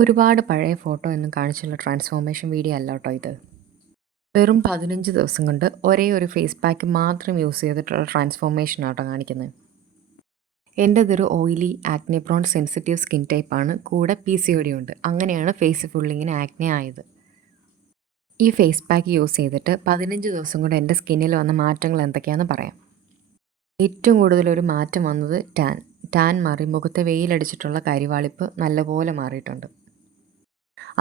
ഒരുപാട് പഴയ ഫോട്ടോ എന്നും കാണിച്ചുള്ള ട്രാൻസ്ഫോർമേഷൻ വീഡിയോ അല്ല കേട്ടോ ഇത്. വെറും 15 ദിവസം കൊണ്ട് ഒരേ ഒരു ഫേസ് പാക്ക് മാത്രം യൂസ് ചെയ്തിട്ടുള്ള ട്രാൻസ്ഫോർമേഷൻ ആട്ടോ കാണിക്കുന്നത്. എൻ്റെതൊരു oily acne prone sensitive skin ടൈപ്പാണ്, കൂടെ PCOD ഉണ്ട്. അങ്ങനെയാണ് ഫേസ് ഫുള്ളിങ്ങനെ ആക്നെ ആയത്. ഈ ഫേസ് പാക്ക് യൂസ് ചെയ്തിട്ട് 15 ദിവസം കൊണ്ട് എൻ്റെ സ്കിന്നിൽ വന്ന മാറ്റങ്ങൾ എന്തൊക്കെയാണെന്ന് പറയാം. ഏറ്റവും കൂടുതലൊരു മാറ്റം വന്നത് ടാൻ മാറി മുഖത്തെ വെയിലടിച്ചിട്ടുള്ള കരിവാളിപ്പ് നല്ലപോലെ മാറിയിട്ടുണ്ട്.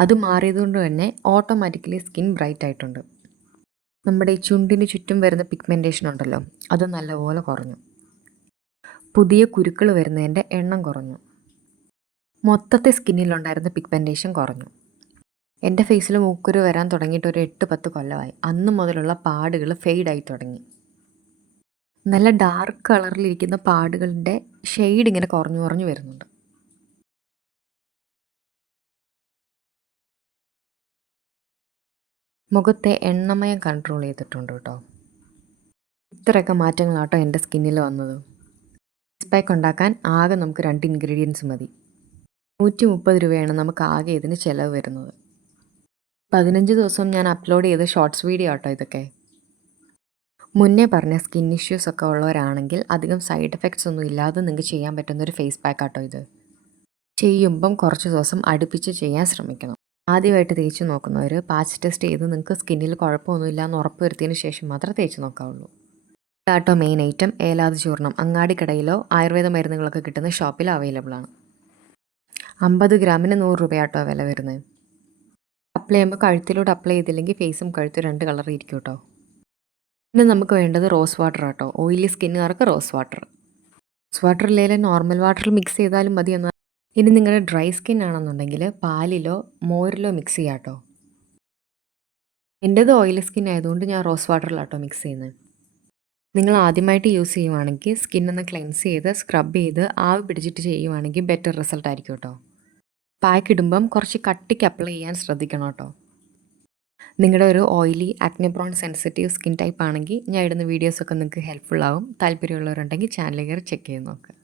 അത് മാറിയതുകൊണ്ട് തന്നെ ഓട്ടോമാറ്റിക്കലി സ്കിൻ ബ്രൈറ്റ് ആയിട്ടുണ്ട്. നമ്മുടെ ഈ ചുണ്ടിന് ചുറ്റും വരുന്ന പിഗ്മെൻറ്റേഷൻ ഉണ്ടല്ലോ, അത് നല്ലപോലെ കുറഞ്ഞു. പുതിയ കുരുക്കൾ വരുന്നതിൻ്റെ എണ്ണം കുറഞ്ഞു. മൊത്തത്തെ സ്കിന്നിലുണ്ടായിരുന്ന പിഗ്മെൻറ്റേഷൻ കുറഞ്ഞു. എൻ്റെ ഫേസിൽ മൂക്കുരു വരാൻ തുടങ്ങിയിട്ട് ഒരു 8-10 കൊല്ലമായി. അന്ന് മുതലുള്ള പാടുകൾ ഫെയ്ഡായി തുടങ്ങി. നല്ല ഡാർക്ക് കളറിലിരിക്കുന്ന പാടുകളുടെ ഷെയ്ഡ് ഇങ്ങനെ കുറഞ്ഞു കുറഞ്ഞു വരുന്നുണ്ട്. മുഖത്തെ എണ്ണമയം കൺട്രോൾ ചെയ്തിട്ടുണ്ട് കേട്ടോ. ഇത്രയൊക്കെ മാറ്റങ്ങളാട്ടോ എൻ്റെ സ്കിന്നിൽ വന്നത്. ഫേസ് പാക്ക് ഉണ്ടാക്കാൻ ആകെ നമുക്ക് 2 ഇൻഗ്രീഡിയൻസ് മതി. 130 രൂപയാണ് നമുക്ക് ആകെ ഇതിന് ചിലവ് വരുന്നത്. 15 ദിവസം ഞാൻ അപ്ലോഡ് ചെയ്ത ഷോർട്സ് വീഡിയോ ആട്ടോ ഇതൊക്കെ. മുന്നേ പറഞ്ഞ സ്കിൻ ഇഷ്യൂസ് ഒക്കെ ഉള്ളവരാണെങ്കിൽ അധികം സൈഡ് എഫക്ട്സ് ഒന്നും ഇല്ലാതെ നിങ്ങൾക്ക് ചെയ്യാൻ പറ്റുന്നൊരു ഫേസ് പാക്ക് ആട്ടോ ഇത്. ചെയ്യുമ്പം കുറച്ച് ദിവസം അടുപ്പിച്ച് ചെയ്യാൻ ശ്രമിക്കണം. ആദ്യമായിട്ട് തേച്ച് നോക്കുന്നവർ പാച്ച് ടെസ്റ്റ് ചെയ്ത് നിങ്ങൾക്ക് സ്കിന്നിൽ കുഴപ്പമൊന്നുമില്ല എന്ന് ഉറപ്പ് വരുത്തിയതിന് ശേഷം മാത്രമേ തേച്ച് നോക്കാവുള്ളൂ. ഇതാട്ടോ മെയിൻ ഐറ്റം. ഏലാതി ചൂർണം അങ്ങാടിക്കടയിലോ ആയുർവേദ മരുന്നുകളൊക്കെ കിട്ടുന്ന ഷോപ്പിൽ അവൈലബിൾ ആണ്. 50 ഗ്രാമിന് 100 രൂപയാട്ടോ വില വരുന്നത്. അപ്ലൈ ചെയ്യുമ്പോൾ കഴുത്തിലൂടെ അപ്ലൈ ചെയ്തില്ലെങ്കിൽ ഫേസും കഴുത്തും 2 കളർ ഇരിക്കും കേട്ടോ. പിന്നെ നമുക്ക് വേണ്ടത് റോസ് വാട്ടർ ആട്ടോ. ഓയിലി സ്കിന്നുകാർക്ക് റോസ് വാട്ടർ ഇല്ലെങ്കിൽ നോർമൽ വാട്ടറിൽ മിക്സ് ചെയ്താലും മതി. എന്നാൽ ഇനി നിങ്ങളുടെ ഡ്രൈ സ്കിൻ ആണെന്നുണ്ടെങ്കിൽ പാലിലോ മോരിലോ മിക്സ് ചെയ്യാം കേട്ടോ. എൻ്റേത് ഓയിലി സ്കിൻ ആയതുകൊണ്ട് ഞാൻ റോസ് വാട്ടറിലാട്ടോ മിക്സ് ചെയ്യുന്നത്. നിങ്ങൾ ആദ്യമായിട്ട് യൂസ് ചെയ്യുവാണെങ്കിൽ സ്കിന്നൊന്ന് ക്ലെൻസ് ചെയ്ത് സ്ക്രബ് ചെയ്ത് ആവി പിടിച്ചിട്ട് ചെയ്യുവാണെങ്കിൽ ബെറ്റർ റിസൾട്ട് ആയിരിക്കും കേട്ടോ. പാക്ക് ഇടുമ്പം കുറച്ച് കട്ടിക്ക് അപ്ലൈ ചെയ്യാൻ ശ്രദ്ധിക്കണം കേട്ടോ. നിങ്ങളുടെ ഒരു oily acne prone sensitive skin type ആണെങ്കിൽ ഞാൻ ഇടുന്ന വീഡിയോസൊക്കെ നിങ്ങൾക്ക് ഹെൽപ്ഫുൾ ആവും. താല്പര്യമുള്ളവരുണ്ടെങ്കിൽ ചാനൽ കയറി ചെക്ക് ചെയ്ത് നോക്കുക.